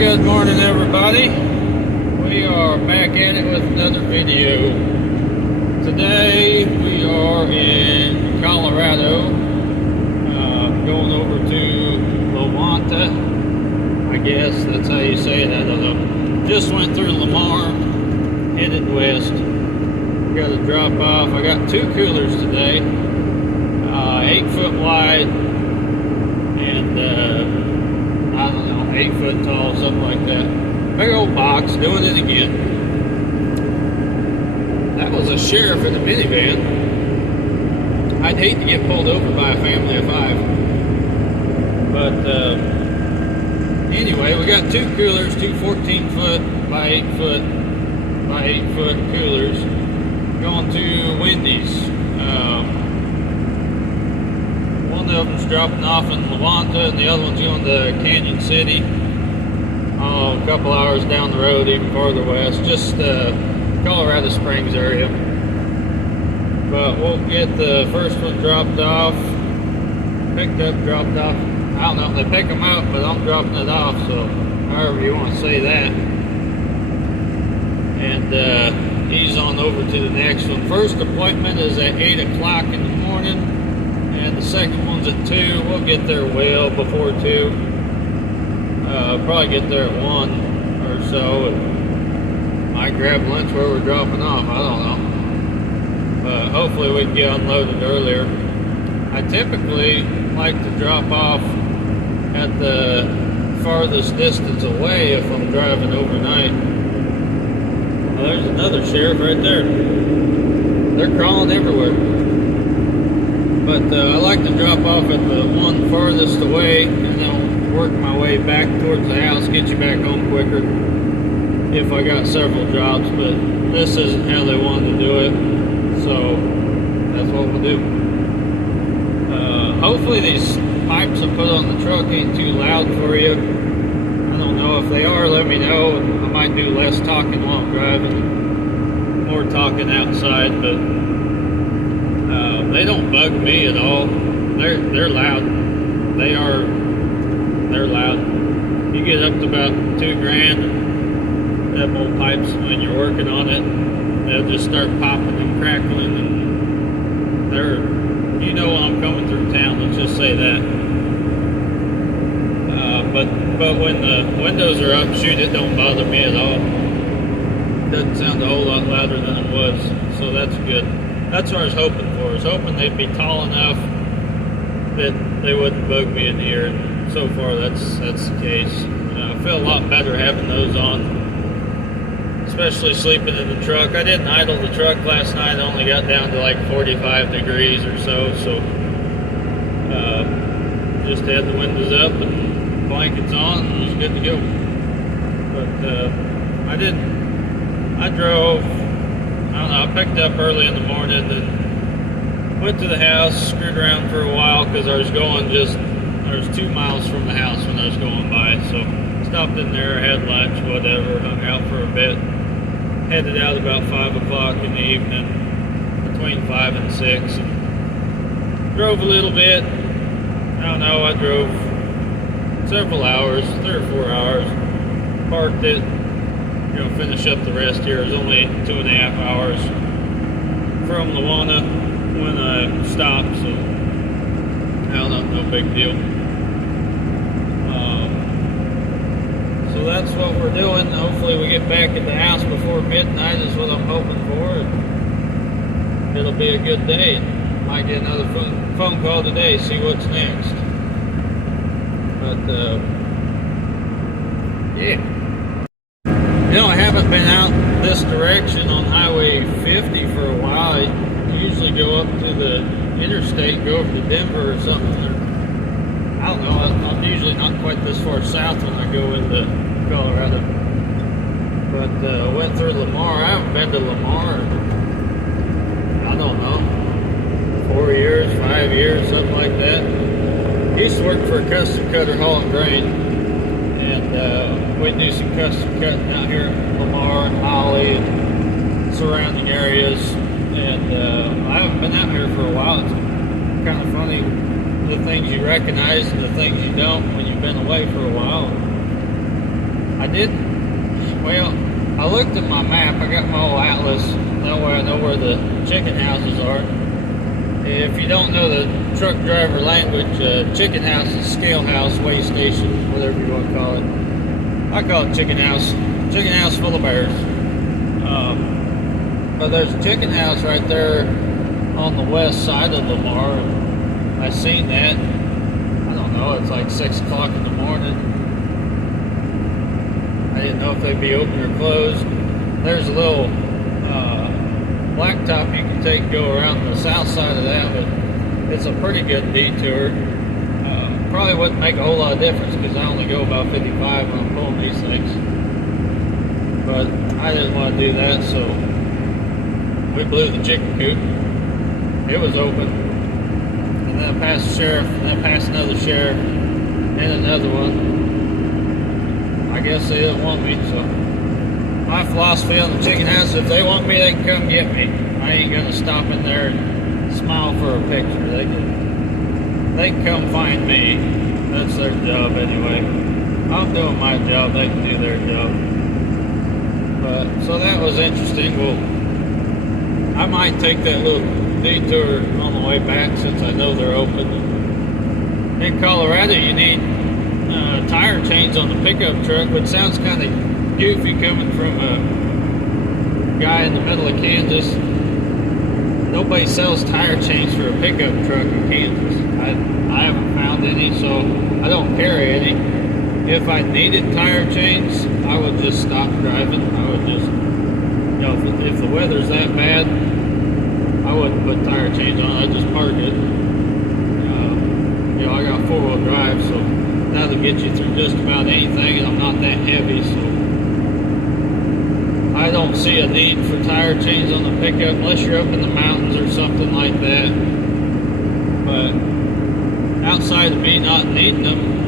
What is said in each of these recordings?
Good morning, everybody. We are back at it with another video. Today we are in Colorado, going over to Lawanta. I guess that's how you say it. I don't know. Just went through Lamar, headed west. Got a drop off. I got two coolers today, 8 foot wide and I don't know, 8 foot tall, something like that. Big old box, doing it again. That was a sheriff in a minivan. I'd hate to get pulled over by a family of 5. But anyway, we got two coolers, two 14 foot by 8 foot by 8 foot coolers, going to Wendy's. One of them's dropping off in Lawanta, and the other one's going to Canyon City. A couple hours down the road, even farther west, just Colorado Springs area. But we'll get the first one dropped off, picked up, dropped off. I don't know if they pick them up, but I'm dropping it off, so however you want to say that. And ease on over to the next one. First appointment is at 8 o'clock in the morning, and the second one's at 2. We'll get there well before 2. Probably get there at 1 or so, and might grab lunch where we're dropping off. I don't know. But hopefully we can get unloaded earlier. I typically like to drop off at the farthest distance away if I'm driving overnight. Oh, there's another sheriff right there. They're crawling everywhere. But I like to drop off at the one farthest away and then work my way back towards the house, get you back home quicker if I got several drops. But this isn't how they wanted to do it, so that's what we'll do. Hopefully these pipes I put on the truck ain't too loud for you. I don't know. If they are, let me know. I might do less talking while I'm driving, more talking outside, but they don't bug me at all. They're loud. They're loud. You get up to about $2,000, them old pipes, when you're working on it, they'll just start popping and crackling, and you know when I'm coming through town, let's just say that. But when the windows are up, shoot, it don't bother me at all. It doesn't sound a whole lot louder than it was, so that's good. That's what I was hoping for. I was hoping they'd be tall enough that they wouldn't bug me in the ear. And so far, that's the case. I feel a lot better having those on, especially sleeping in the truck. I didn't idle the truck last night. I only got down to like 45 degrees or so. Just had the windows up and blankets on, and it was good to go. But I drove. I don't know, I picked up early in the morning and went to the house, screwed around for a while because I was going I was 2 miles from the house when I was going by. So stopped in there, had lunch, whatever, hung out for a bit. Headed out about 5 o'clock in the evening, between 5 and 6. And drove a little bit. I don't know, I drove several hours, 3 or 4 hours. Parked it. Finish up the rest here. It was only 2.5 hours from Lawanta when I stopped, so I don't know, no big deal. So that's what we're doing. Hopefully we get back at the house before midnight is what I'm hoping for. And it'll be a good day. Might get another phone call today, see what's next. But yeah. I haven't been out this direction on Highway 50 for a while. I usually go up to the interstate, go over to Denver or something. I don't know, I'm usually not quite this far south when I go into Colorado. But went through Lamar. I haven't been to Lamar in, I don't know, 4 years, 5 years, something like that. Used to work for a custom cutter hauling grain. And we do some custom cutting out here in Lamar and Holly and surrounding areas. And I haven't been out here for a while. It's kind of funny, the things you recognize and the things you don't when you've been away for a while. I did, well, I looked at my map. I got my old atlas. That way I know where the chicken houses are. If you don't know the truck driver language, chicken house is scale house, weigh station, whatever you want to call it. I call it chicken house. Chicken house full of bears. But there's a chicken house right there on the west side of Lamar. I seen that. I don't know, it's like 6 o'clock in the morning. I didn't know if they'd be open or closed. There's a little blacktop you can take and go around the south side of that, but it's a pretty good detour. Probably wouldn't make a whole lot of difference because I only go about 55 when I'm pulling these things. But I didn't want to do that, so we blew the chicken coop. It was open. And then I passed the sheriff, and then I passed another sheriff, and another one. I guess they didn't want me, so my philosophy on the chicken house, if they want me, they can come get me. I ain't gonna stop in there and smile for a picture. They can come find me. That's their job anyway. I'm doing my job, they can do their job. But so that was interesting. Well, I might take that little detour on the way back since I know they're open. In Colorado, you need tire chains on the pickup truck, which sounds kind of goofy coming from a guy in the middle of Kansas. Nobody sells tire chains for a pickup truck in Kansas. I haven't found any, so I don't carry any. If I needed tire chains, I would just stop driving. I would just, you know, if the weather's that bad, I wouldn't put tire chains on. I'd just park it. You know, I got 4-wheel drive, so that'll get you through just about anything, and I'm not that heavy, so I don't see a need for tire chains on the pickup unless you're up in the mountains or something like that. But outside of me not needing them,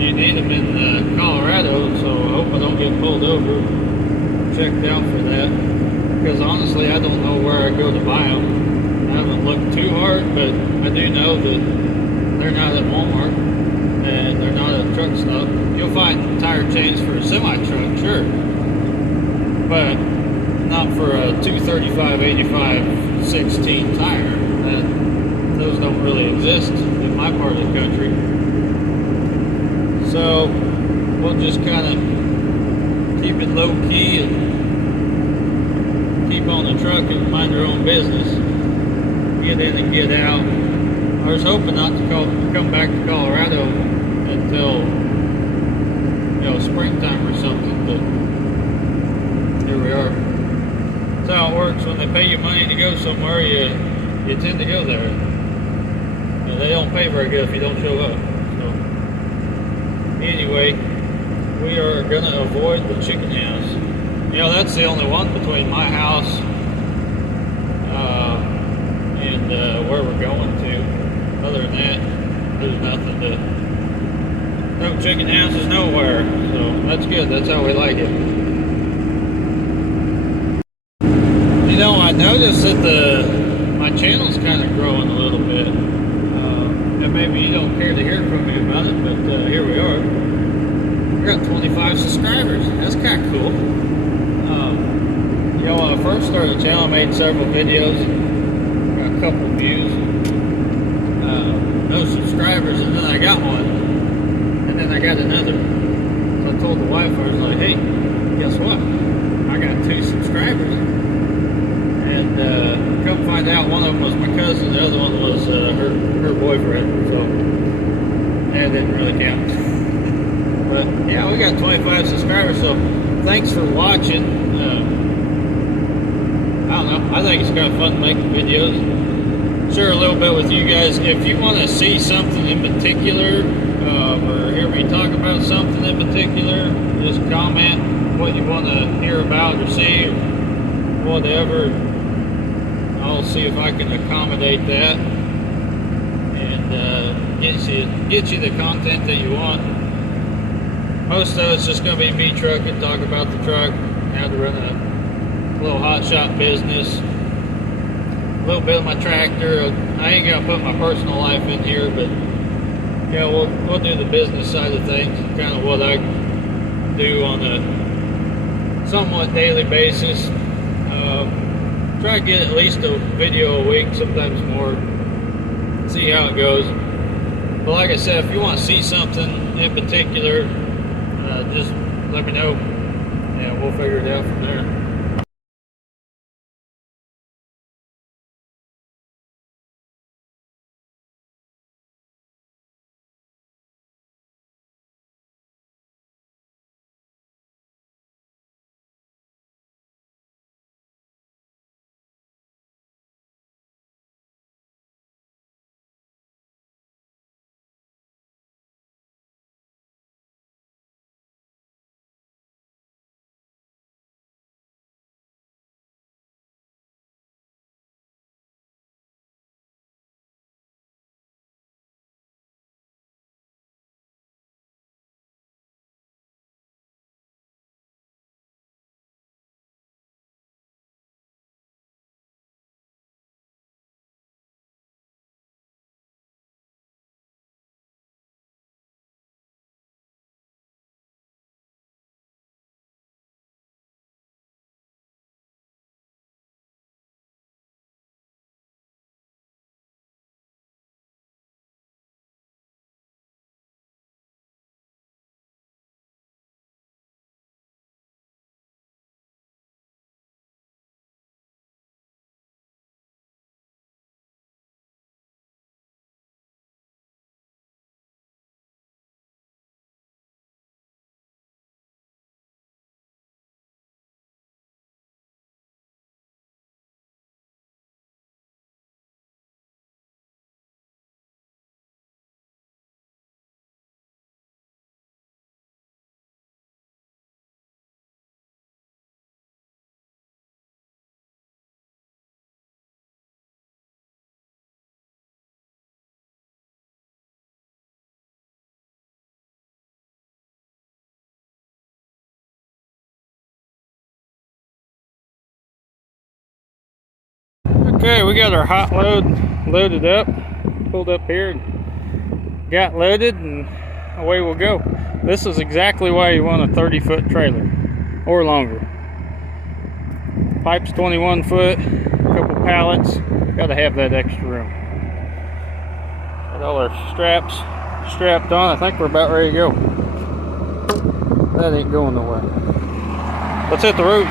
you need them in Colorado, so I hope I don't get pulled over. Checked out for that, because honestly I don't know where I go to buy them. I haven't looked too hard, but I do know that they're not at Walmart and they're not at truck stop. You'll find tire chains for a semi-truck, sure, but not for a 235/85/16 tire. Those don't really exist in my part of the country. So we'll just kind of keep it low key and keep on the truck and mind your own business. Get in and get out. I was hoping not to come back to Colorado until, you know, springtime or something, but here we are. That's how it works. When they pay you money to go somewhere, you tend to go there. You know, they don't pay very good if you don't show up. So anyway, we are gonna avoid the chicken house. You know, that's the only one between my house and where we're going to. Other than that, there's nothing to. No chicken houses nowhere. So that's good. That's how we like it. You know, I noticed that my channel's kind of growing a little bit. And maybe you don't care to hear from me about it, but here we are. We got 25 subscribers. That's kind of cool. You know, when I first started the channel, I made several videos. Got a couple of views. No subscribers, and then I got one. And then I got another. So I told the wife, I was like, hey, guess what? I got 2 subscribers. And come find out, one of them was my cousin, the other one was her boyfriend. So that didn't really count. But yeah, we got 25 subscribers, so thanks for watching. I don't know, I think it's kind of fun making videos. Share a little bit with you guys. If you want to see something in particular, or hear me talk about something in particular, just comment what you want to hear about or see or whatever. I'll see if I can accommodate that and get you the content that you want. Most of it's just going to be me trucking, talk about the truck, how to run a little hotshot business, a little bit of my tractor. I ain't going to put my personal life in here, but yeah, we'll do the business side of things, kind of what I do on a somewhat daily basis. Try to get at least a video a week, sometimes more. See how it goes. But like I said, if you want to see something in particular, just let me know, and we'll figure it out from there. Okay, we got our hot load loaded up, pulled up here, and got loaded, and away we'll go. This is exactly why you want a 30-foot trailer, or longer. Pipe's 21 foot, a couple pallets, gotta have that extra room. Got all our straps strapped on. I think we're about ready to go. That ain't going nowhere. Let's hit the road.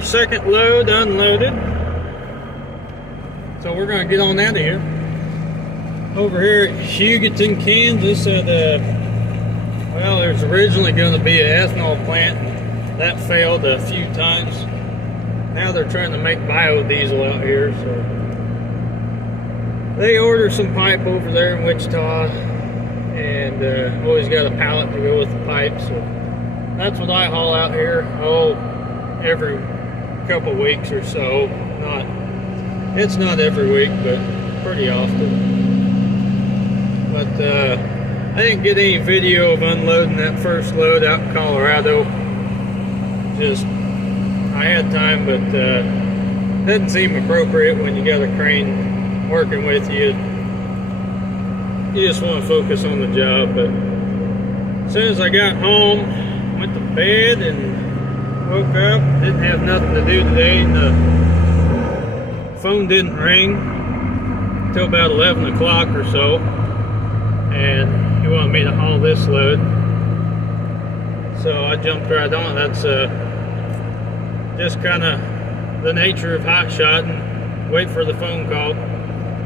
our second load unloaded. So we're going to get on out of here. Over here at Hugoton, Kansas, well, there's originally going to be an ethanol plant. That failed a few times. Now they're trying to make biodiesel out here. So they ordered some pipe over there in Wichita, and always got a pallet to go with the pipe. So that's what I haul out here. Every couple weeks or so. It's not every week, but pretty often. But I didn't get any video of unloading that first load out in Colorado. Just, I had time, but doesn't seem appropriate when you got a crane working with you. You just want to focus on the job. But as soon as I got home, went to bed and woke up, didn't have nothing to do today, and the phone didn't ring until about 11 o'clock or so, and he wanted me to haul this load. So I jumped right on. That's just kind of the nature of hotshot, and wait for the phone call.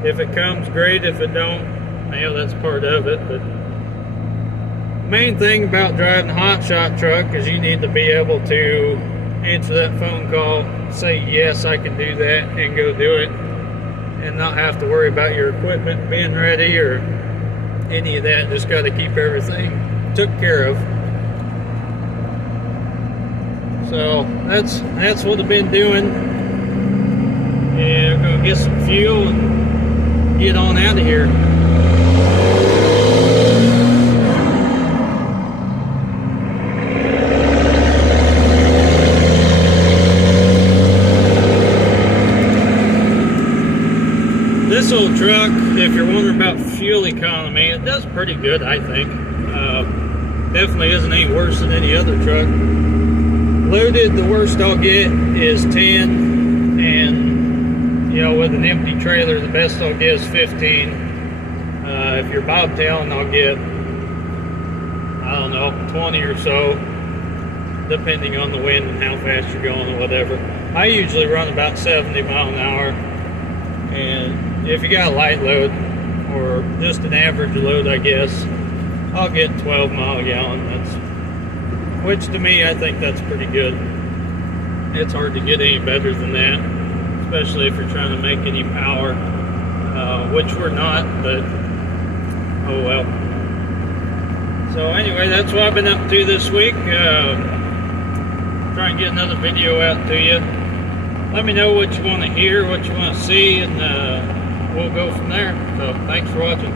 If it comes, great. If it don't, well, that's part of it. But the main thing about driving a hotshot truck is you need to be able to answer that phone call, say yes, I can do that, and go do it, and not have to worry about your equipment being ready or any of that. Just got to keep everything took care of. So that's what I've been doing, and we're gonna get some fuel and get on out of here. This old truck, if you're wondering about fuel economy, it does pretty good, I think. Definitely isn't any worse than any other truck. Loaded, the worst I'll get is 10, and with an empty trailer, the best I'll get is 15. If you're bobtailing, I'll get, I don't know, 20 or so, depending on the wind and how fast you're going or whatever. I usually run about 70 miles an hour, and if you got a light load, or just an average load, I guess, I'll get 12 mile a gallon. Which to me, I think that's pretty good. It's hard to get any better than that, especially if you're trying to make any power, which we're not, but oh well. So anyway, that's what I've been up to this week. Try and get another video out to you. Let me know what you want to hear, what you want to see, and we'll go from there. So thanks for watching.